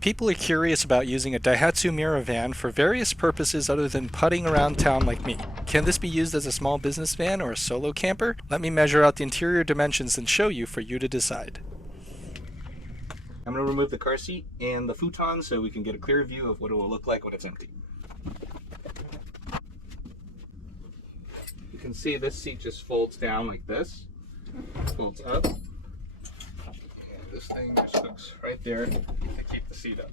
People are curious about using a Daihatsu Mira van for various purposes other than putting around town like me. Can this be used as a small business van or a solo camper? Let me measure out the interior dimensions and show you for you to decide. I'm going to remove the car seat and the futon so we can get a clear view of what it will look like when it's empty. You can see this seat just folds down like this, folds up. This thing just hooks right there to keep the seat up.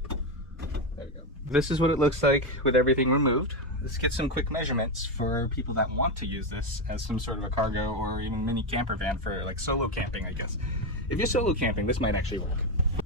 There we go. This is what it looks like with everything removed. Let's get some quick measurements for people that want to use this as some sort of a cargo or even mini camper van for like solo camping, I guess. If you're solo camping, this might actually work.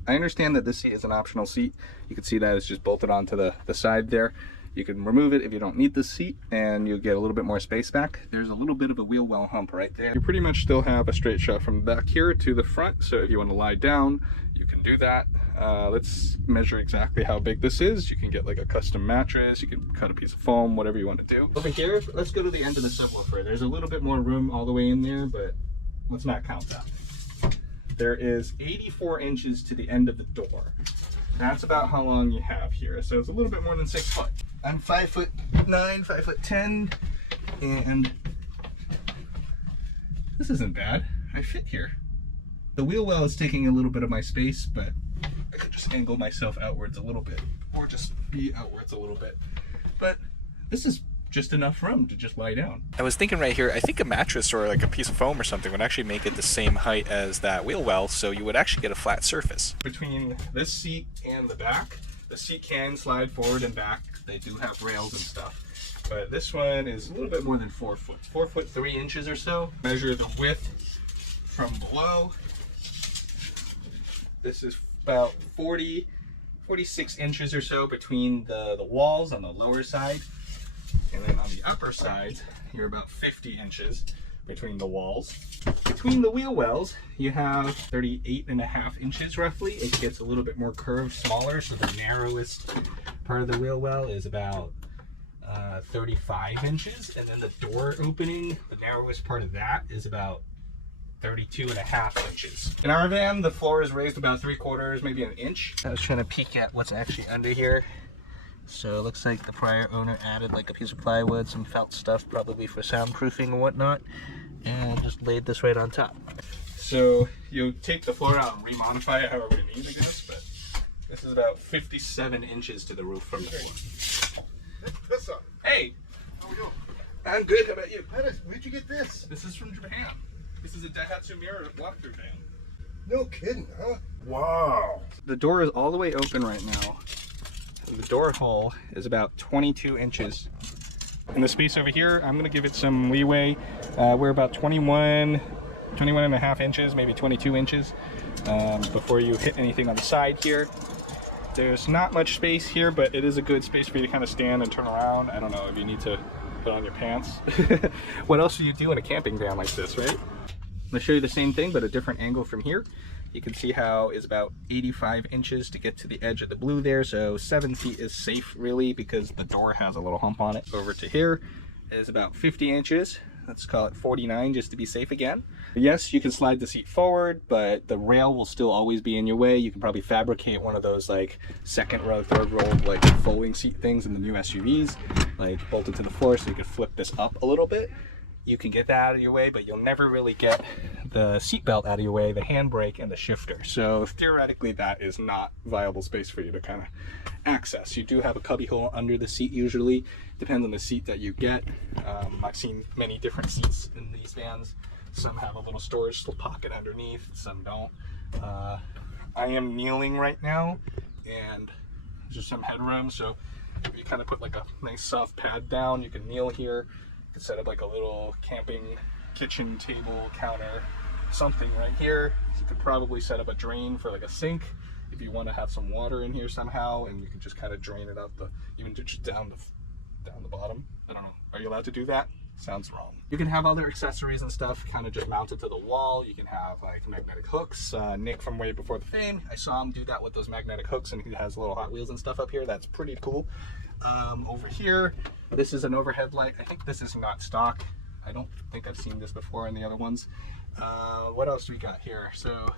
I understand that this seat is an optional seat. You can see that it's just bolted onto the side there. You can remove it if you don't need the seat and you'll get a little bit more space back. There's a little bit of a wheel well hump right there. You pretty much still have a straight shot from back here to the front, so if you want to lie down, you can do that. Let's measure exactly how big this is. You can get like a custom mattress, you can cut a piece of foam, whatever you want to do. Over here, let's go to the end of the subwoofer. There's a little bit more room all the way in there, but let's not count that. There is 84 inches to the end of the door. That's about how long you have here. So it's a little bit more than 6 foot. I'm 5'9", 5'10", and this isn't bad. I fit here. The wheel well is taking a little bit of my space, but I could just angle myself outwards a little bit, or just be outwards a little bit. But this is just enough room to just lie down. I was thinking right here, I think a mattress or like a piece of foam or something would actually make it the same height as that wheel well, so you would actually get a flat surface. Between this seat and the back, the seat can slide forward and back. They do have rails and stuff. But this one is a little bit more than 4 foot. 4 foot 3 inches or so. Measure the width from below. This is about 46 inches or so between the walls on the lower side. And then on the upper side, you're about 50 inches between the walls. Between the wheel wells, you have 38.5 inches roughly. It gets a little bit more curved, smaller, so the narrowest part of the wheel well is about 35 inches. And then the door opening, the narrowest part of that is about 32.5 inches. In our van, the floor is raised about 3/4, maybe an inch. I was trying to peek at what's actually under here. So it looks like the prior owner added like a piece of plywood, some felt stuff, probably for soundproofing and whatnot, and just laid this right on top. So you take the floor out and remodify it however you need, I guess, but this is about 57 inches to the roof from the floor. Pissah. Hey! How we doing? I'm good, how about you? Where'd you get this? This is from Japan. This is a Daihatsu Mira walkthrough van. No kidding, huh? Wow. The door is all the way open right now. The door hole is about 22 inches. In the space over here, I'm going to give it some leeway. We're about 21 and a half inches, maybe 22 inches before you hit anything on the side here. There's not much space here, but it is a good space for you to kind of stand and turn around. I don't know if you need to put on your pants. What else do you do in a camping van like this, right? I'm going to show you the same thing, but a different angle from here. You can see how it's about 85 inches to get to the edge of the blue there, so 7 feet is safe really because the door has a little hump on it. Over to here is about 50 inches. Let's call it 49 just to be safe again. Yes, you can slide the seat forward, but the rail will still always be in your way. You can probably fabricate one of those like second row, third row like folding seat things in the new SUVs, like bolted to the floor so you could flip this up a little bit. You can get that out of your way, but you'll never really get the seat belt out of your way, the handbrake and the shifter. So theoretically that is not viable space for you to kind of access. You do have a cubby hole under the seat usually. Depends on the seat that you get. I've seen many different seats in these vans. Some have a little storage pocket underneath, some don't. I am kneeling right now and there's just some headroom, so if you kind of put like a nice soft pad down, you can kneel here. You could set up like a little camping kitchen table counter, something right here. You could probably set up a drain for like a sink if you want to have some water in here somehow, and you can just kind of drain it out even just down the bottom. I don't know. Are you allowed to do that? Sounds wrong. You can have other accessories and stuff kind of just mounted to the wall. You can have like magnetic hooks. Nick from way before the fame, I saw him do that with those magnetic hooks, and he has little Hot Wheels and stuff up here. That's pretty cool. Over here, this is an overhead light. I think this is not stock. I don't think I've seen this before in the other ones. What else do we got here? So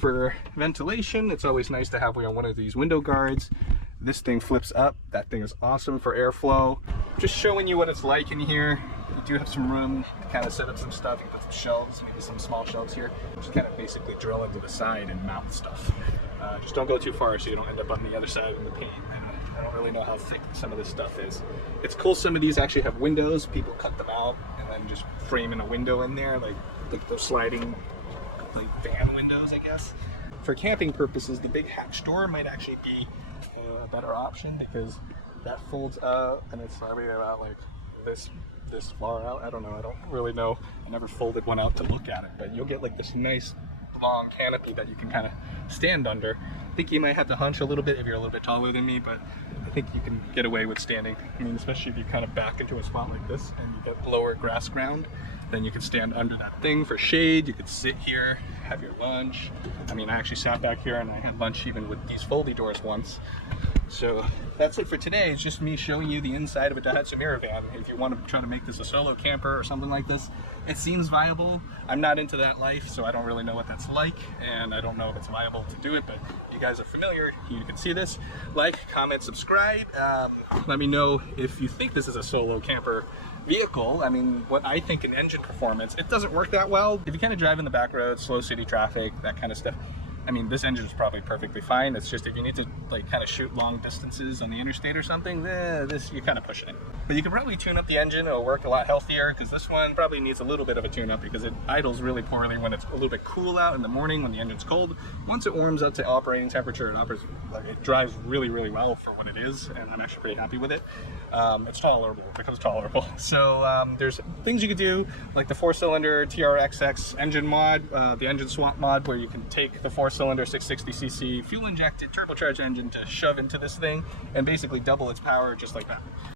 For ventilation, it's always nice to have one of these window guards. This thing flips up. That thing is awesome for airflow. Just showing you what it's like in here. You do have some room to kind of set up some stuff. You can put some shelves, maybe some small shelves here. Just kind of basically drill into the side and mount stuff. Just don't go too far so you don't end up on the other side of the paint. I don't really know how thick some of this stuff is. It's cool some of these actually have windows. People cut them out and then just frame in a window in there, like those sliding like van windows, I guess. For camping purposes, the big hatch door might actually be a better option because that folds up and it's probably about like this far out. I don't know. I don't really know. I never folded one out to look at it, but you'll get like this nice long canopy that you can kind of stand under. I think you might have to hunch a little bit if you're a little bit taller than me, but I think you can get away with standing. I mean, especially if you kind of back into a spot like this and you get lower grass ground, then you can stand under that thing for shade. You could sit here, have your lunch. I mean, I actually sat back here and I had lunch even with these foldy doors once. So that's it for today. It's just me showing you the inside of a Daihatsu Mira van. If you want to try to make this a solo camper or something like this, it seems viable. I'm not into that life, so I don't really know what that's like, and I don't know if it's viable to do it, but you guys are familiar. You can see this. Like, comment, subscribe. Let me know if you think this is a solo camper vehicle. I mean, what I think in engine performance, it doesn't work that well. If you kind of drive in the back roads, slow city traffic, that kind of stuff, I mean, this engine is probably perfectly fine. It's just if you need to like kind of shoot long distances on the interstate or something, this you're kind of pushing it. But you can probably tune up the engine. It'll work a lot healthier because this one probably needs a little bit of a tune up because it idles really poorly when it's a little bit cool out in the morning when the engine's cold. Once it warms up to operating temperature, it drives really, really well for what it is, and I'm actually pretty happy with it. It's tolerable. It becomes tolerable. So there's things you could do like the 4-cylinder TRXX engine mod, the engine swap mod, where you can take the 4-cylinder 660cc fuel injected turbocharged engine to shove into this thing and basically double its power just like that.